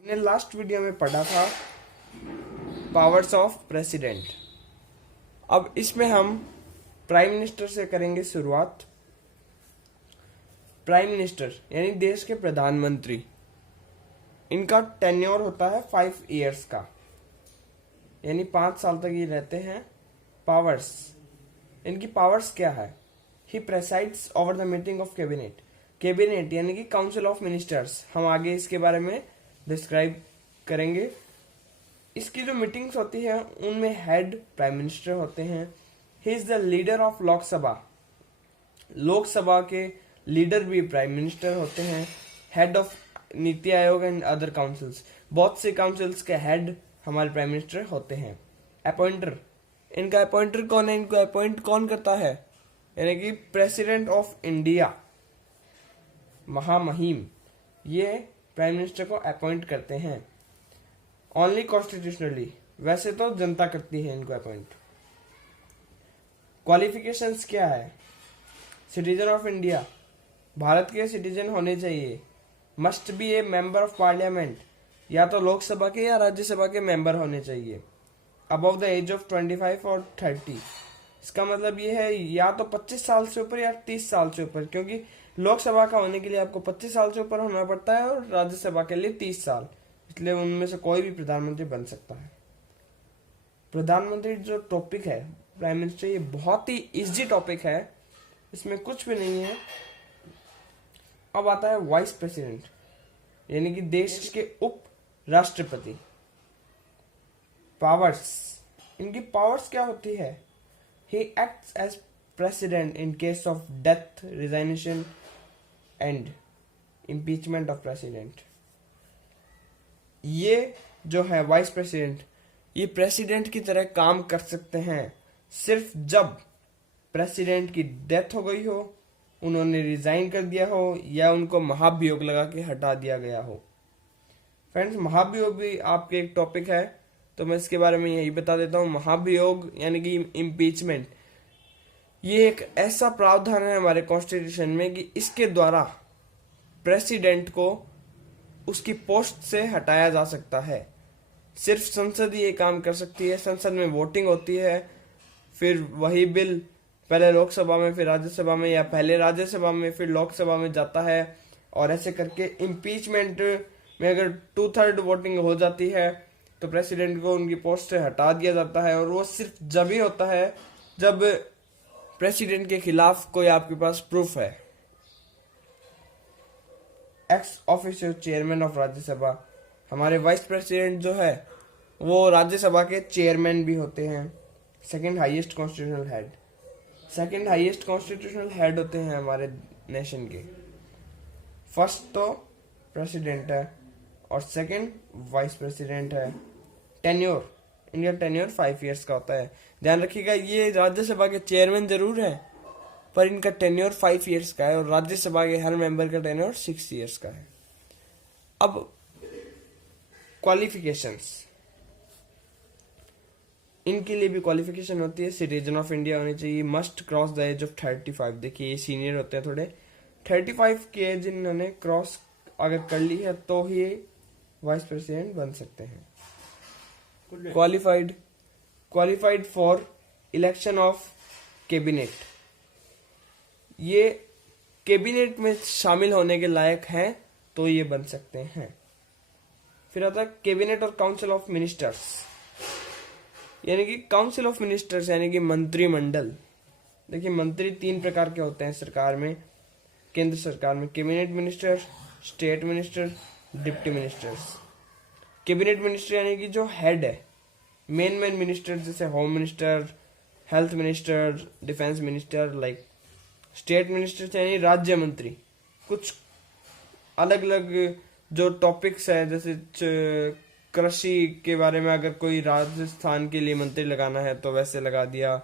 हमने last video में पढ़ा था पावर्स ऑफ प्रेसिडेंट। अब इसमें हम प्राइम मिनिस्टर से करेंगे शुरुआत। प्राइम मिनिस्टर यानी देश के प्रधानमंत्री, इनका टेन्योर होता है 5 इयर्स का, यानी 5 साल तक ये रहते हैं। पावर्स, इनकी पावर्स क्या है? He presides over the meeting of cabinet. Cabinet यानी कि काउंसिल ऑफ मिनिस्टर्स, हम आगे इसके बारे में डिस्क्राइब करेंगे। इसकी जो मीटिंग्स होती है उनमें हेड प्राइम मिनिस्टर होते हैं। He is the leader of Lok Sabha, Lok Sabha के लीडर भी प्राइम मिनिस्टर होते हैं। Head of NITI Aayog and other councils, बहुत से काउंसिल्स के हेड हमारे प्राइम मिनिस्टर होते हैं। अपॉइंटर, इनका अपॉइंटर कौन है? इनको अपॉइंट कौन करता है? यानी कि प्रेसिडेंट ऑफ इंडिया, महामहिम, ये प्राइम मिनिस्टर को अपॉइंट करते हैं। ओनली कॉन्स्टिट्यूशनली, वैसे तो जनता करती है इनको अपॉइंट। क्वालिफिकेशंस क्या है? सिटीजन ऑफ इंडिया, भारत के सिटीजन होने चाहिए। Must be A member of parliament, या तो लोकसभा के या राज्यसभा के मेंबर होने चाहिए। अबव द एज ऑफ 25 और 30, इसका मतलब ये है या तो 25 साल से ऊपर या 30 साल से ऊपर, क्योंकि लोकसभा का होने के लिए आपको 25 साल से ऊपर होना पड़ता है और राज्यसभा के लिए 30 साल, इसलिए उनमें से कोई भी प्रधानमंत्री बन सकता है। प्रधानमंत्री जो टॉपिक है प्राइम मिनिस्टर, ये बहुत ही इजी टॉपिक है, इसमें कुछ भी नहीं है। अब आता है वाइस प्रेसिडेंट, यानी कि देश के उप राष्ट्रपति। पावर्स, इनकी पावर्स क्या होती है? He acts as president in case of death, resignation and impeachment of president. ये जो है वाइस प्रेसिडेंट, ये प्रेसिडेंट की तरह काम कर सकते हैं सिर्फ जब प्रेसिडेंट की डेथ हो गई हो, उन्होंने रिजाइन कर दिया हो, या उनको महाभियोग लगा के हटा दिया गया हो। फ्रेंड्स, महाभियोग भी आपके एक टॉपिक है, तो मैं इसके बारे में यही बता देता हूँ। महाभियोग यानी कि इम्पीचमेंट, ये एक ऐसा प्रावधान है हमारे कॉन्स्टिट्यूशन में कि इसके द्वारा प्रेसिडेंट को उसकी पोस्ट से हटाया जा सकता है। सिर्फ संसद ही ये काम कर सकती है। संसद में वोटिंग होती है, फिर वही बिल पहले लोकसभा में, फिर राज्यसभा में, या पहले राज्यसभा में फिर लोकसभा में जाता है, और ऐसे करके इम्पीचमेंट में अगर 2/3 वोटिंग हो जाती है तो प्रेसिडेंट को उनकी पोस्ट से हटा दिया जाता है। और वो सिर्फ जब ही होता है जब प्रेसिडेंट के खिलाफ कोई आपके पास प्रूफ है। X official chairman of Rajya Sabha, हमारे वाइस प्रेसिडेंट जो है वो राज्यसभा के चेयरमैन भी होते हैं। Second highest constitutional head, second highest constitutional head होते हैं हमारे नेशन के। फर्स्ट तो प्रेसिडेंट है और सेकंड वाइस प्रेसिडेंट है। टेन्योर, इनका टेन्योर 5 इयर्स का होता है। ध्यान रखिएगा, ये राज्यसभा के चेयरमैन जरूर है पर इनका टेन्योर 5 इयर्स का है, और राज्यसभा के हर मेंबर का टेन्योर 6 इयर्स का है। अब क्वालिफिकेशंस, इनके लिए भी क्वालिफिकेशन होती है। सिटीजन ऑफ इंडिया होने चाहिए, must cross the age of 35। देखिए ये सीनियर होते हैं थोड़े, 35 की एज इन्होंने क्रॉस अगर कर ली है तो ही वाइस प्रेसिडेंट बन सकते हैं। Qualified for election of cabinet, ये कैबिनेट में शामिल होने के लायक हैं तो ये बन सकते हैं। फिर आता है कैबिनेट और काउंसिल ऑफ मिनिस्टर्स, यानी कि काउंसिल ऑफ मिनिस्टर्स यानी कि मंत्रिमंडल। देखिए मंत्री 3 प्रकार के होते हैं सरकार में, केंद्र सरकार में। Cabinet minister, state minister, deputy ministers. Cabinet minister यानी कि जो हेड है, मेन मिनिस्टर, जैसे home minister, health minister, defence minister, like. State minister यानी राज्य मंत्री, कुछ अलग अलग जो टॉपिक्स है, जैसे कृषि के बारे में अगर कोई राजस्थान के लिए मंत्री लगाना है तो वैसे लगा दिया,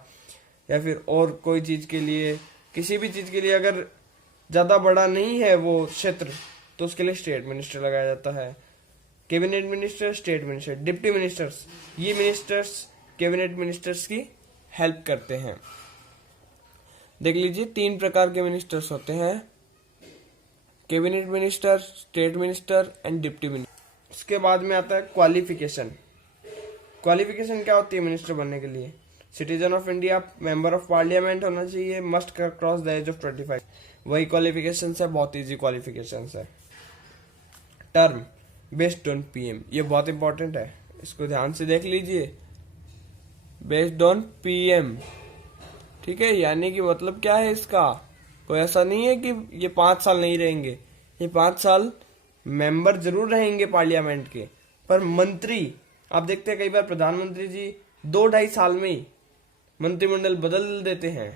या फिर और कोई चीज के लिए, किसी भी चीज के लिए अगर ज्यादा बड़ा नहीं है वो क्षेत्र तो उसके लिए स्टेट मिनिस्टर लगाया जाता है। Cabinet minister, state minister. Deputy ministers, ये मिनिस्टर्स कैबिनेट मिनिस्टर्स की हेल्प करते हैं। देख लीजिए 3 प्रकार के मिनिस्टर्स होते हैं, cabinet minister, state minister and deputy minister. उसके बाद में आता है क्वालिफिकेशन। क्वालिफिकेशन क्या होती है मिनिस्टर बनने के लिए? Citizen of India, member of parliament होना चाहिए, must cross the age of 25। वही क्वालिफिकेशन है, बहुत इजी क्वालिफिकेशन है। टर्म बेस्ड ऑन पीएम, ये बहुत इंपॉर्टेंट है, इसको ध्यान से देख लीजिए। बेस्ड ऑन पीएम, ठीक है, यानी कि मतलब क्या है इसका? कोई ऐसा नहीं है कि ये 5 साल नहीं रहेंगे, ये 5 साल मेंबर जरूर रहेंगे पार्लियामेंट के, पर मंत्री, आप देखते हैं कई बार प्रधानमंत्री जी 2-2.5 साल में ही मंत्रिमंडल बदल देते हैं।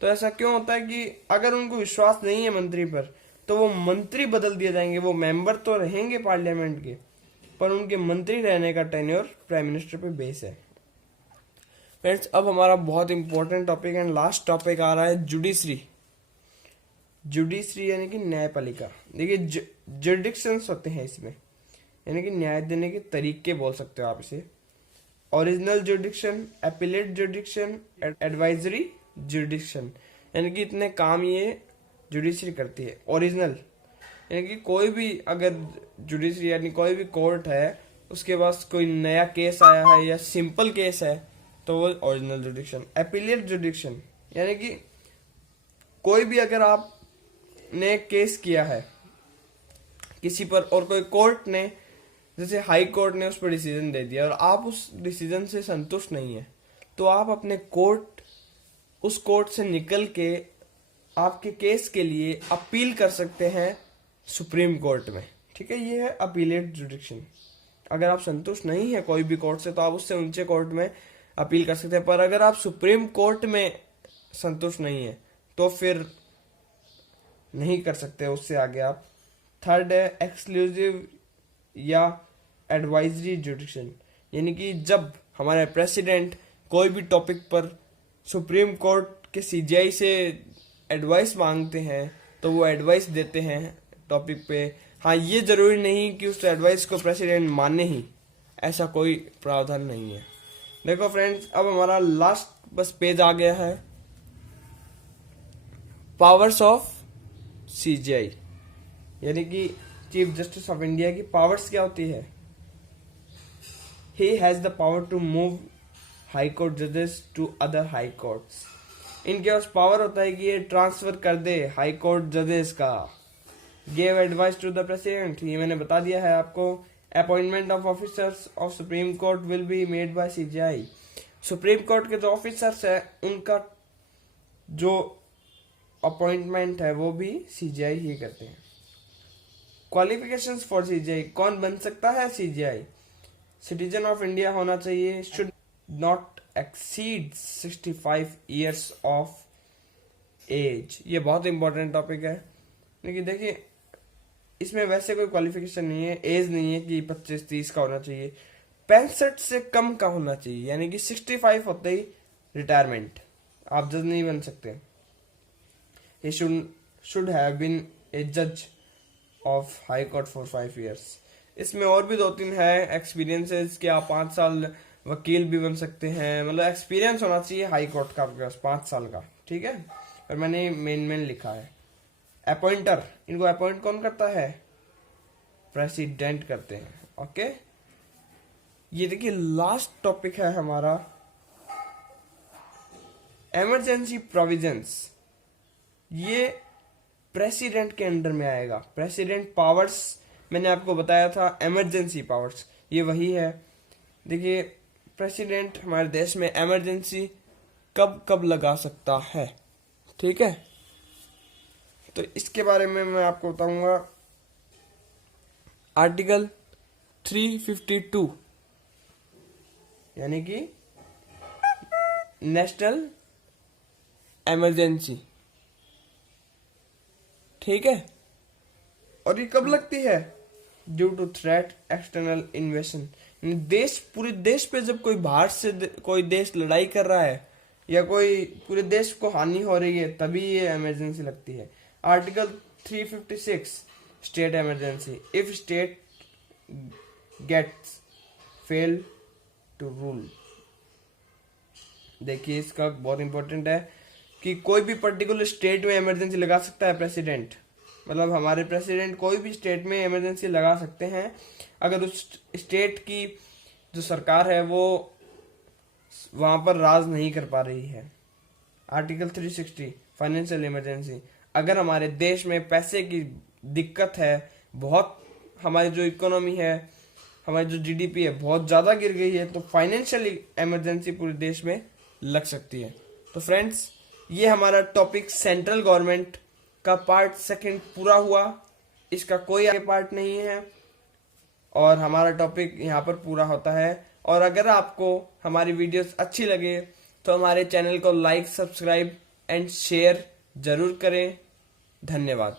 तो ऐसा क्यों होता है कि अगर उनको विश्वास नहीं है मंत्री पर, तो वो मंत्री बदल दिए जाएंगे। वो मेंबर तो रहेंगे पार्लियामेंट के, पर उनके मंत्री रहने का टेन्योर प्राइम मिनिस्टर पे बेस है। फ्रेंड्स, अब हमारा बहुत important topic and last topic आ रहा है जुडिशरी। जुडिशरी यानी कि न्यायपालिका। देखिए जुडिक्शंस होते हैं इसमें, यानी कि न्याय देने के तरीके बोल सकते हो आप इसे। ओरिजिनल जुडिक्शन, एपिलेट जुडिक्शन, एडवाइजरी जुडिक्शन, यानी कि इतने काम ये जुडिशरी करती है। ओरिजिनल यानी कि कोई भी अगर जुडिशरी यानी कोई भी कोर्ट है, उसके पास कोई नया केस आया है या सिंपल केस है, तो वो ओरिजिनल जुडिक्शन। एपिलेट जुडिक्शन यानी कि कोई भी अगर आपने केस किया है किसी पर और कोई कोर्ट ने, जैसे हाई कोर्ट ने उस पर डिसीजन दे दिया और आप उस डिसीजन से संतुष्ट नहीं है, तो आप अपने उस कोर्ट से निकल के आपके केस के लिए अपील कर सकते हैं सुप्रीम कोर्ट में। ठीक है, ये है अपीलेट जुडिक्शन। अगर आप संतुष्ट नहीं है कोई भी कोर्ट से, तो आप उससे ऊंचे कोर्ट में अपील कर सकते हैं। पर अगर आप सुप्रीम कोर्ट में संतुष्ट नहीं है, तो फिर नहीं कर सकते उससे आगे आप। थर्ड है एक्सक्लूसिव या एडवाइजरी जुडिक्शन, यानी कि जब हमारे प्रेसिडेंट कोई भी टॉपिक पर सुप्रीम कोर्ट के सीजीआई से एडवाइस मांगते हैं, तो वो एडवाइस देते हैं टॉपिक पे। हाँ, ये जरूरी नहीं कि उस एडवाइस को प्रेसिडेंट माने ही, ऐसा कोई प्रावधान नहीं है। देखो फ्रेंड्स, अब हमारा लास्ट बस पेज आ गया है, पावर्स ऑफ सीजीआई, यानी कि चीफ जस्टिस ऑफ इंडिया की पावर्स क्या होती है। He has the power to move high court जजेस टू अदर हाई कोर्ट्स। इनके पास पावर होता है कि ये ट्रांसफर कर दे हाई कोर्ट जजेस का। Give advice to the president, ये मैंने बता दिया है आपको। Appointment of officers of supreme court will be made by CJI. Supreme court के जो ऑफिसर्स है उनका जो अपॉइंटमेंट है वो भी सीजीआई ही करते हैं। क्वालिफिकेशंस फॉर सीजीआई, कौन बन सकता है सीजीआई? सिटीजन ऑफ इंडिया होना चाहिए, should not exceed 65 years of age. ये बहुत इंपॉर्टेंट टॉपिक है, लेकिन देखिए इसमें वैसे कोई क्वालिफिकेशन नहीं है, एज नहीं है कि 25-30 का होना चाहिए, 65 से कम का होना चाहिए, यानी कि 65 होते ही रिटायरमेंट, आप जज नहीं बन सकते। He should have been a judge of high court for 5 years। इसमें और भी 2-3 है एक्सपीरियंसेस कि आप 5 साल वकील भी बन सकते हैं, मतलब एक्सपीरियंस होना चाहिए हाई कोर्ट का आपके पास 5 साल का। ठीक है, और मैंने मेन लिखा है। अपॉइंटर, इनको अपॉइंट कौन करता है? प्रेसिडेंट करते हैं। ओके, ये देखिए लास्ट टॉपिक है हमारा इमरजेंसी प्रोविजंस। ये प्रेसिडेंट के अंडर में आएगा। प्रेसिडेंट पावर्स मैंने आपको बताया था, इमरजेंसी पावर्स ये वही है। देखिए प्रेसिडेंट हमारे देश में इमरजेंसी कब कब लगा सकता है, ठीक है, तो इसके बारे में मैं आपको बताऊंगा। आर्टिकल 352 यानी कि नेशनल इमरजेंसी, ठीक है, और ये कब लगती है? Due to threat external invasion, देश पूरे देश पे जब कोई बाहर से कोई देश लड़ाई कर रहा है या कोई पूरे देश को हानि हो रही है, तभी ये इमरजेंसी लगती है। Article 356 state emergency, if state gets fail to rule. देखिए इसका बहुत इंपॉर्टेंट है कि कोई भी पर्टिकुलर स्टेट में इमरजेंसी लगा सकता है प्रेसिडेंट, मतलब हमारे प्रेसिडेंट कोई भी स्टेट में इमरजेंसी लगा सकते हैं अगर उस स्टेट की जो सरकार है वो वहां पर राज नहीं कर पा रही है। आर्टिकल 360 फाइनेंशियल इमरजेंसी, अगर हमारे देश में पैसे की दिक्कत है, बहुत हमारी जो इकोनॉमी है, हमारी जो जीडीपी है बहुत ज़्यादा गिर गई है, तो फाइनेंशियल इमरजेंसी पूरे देश में लग सकती है। तो फ्रेंड्स, ये हमारा टॉपिक सेंट्रल गवर्नमेंट का पार्ट सेकंड पूरा हुआ। इसका कोई आगे पार्ट नहीं है और हमारा टॉपिक यहाँ पर पूरा होता है। और अगर आपको हमारी वीडियोस अच्छी लगे तो हमारे चैनल को लाइक, सब्सक्राइब एंड शेयर जरूर करें। धन्यवाद।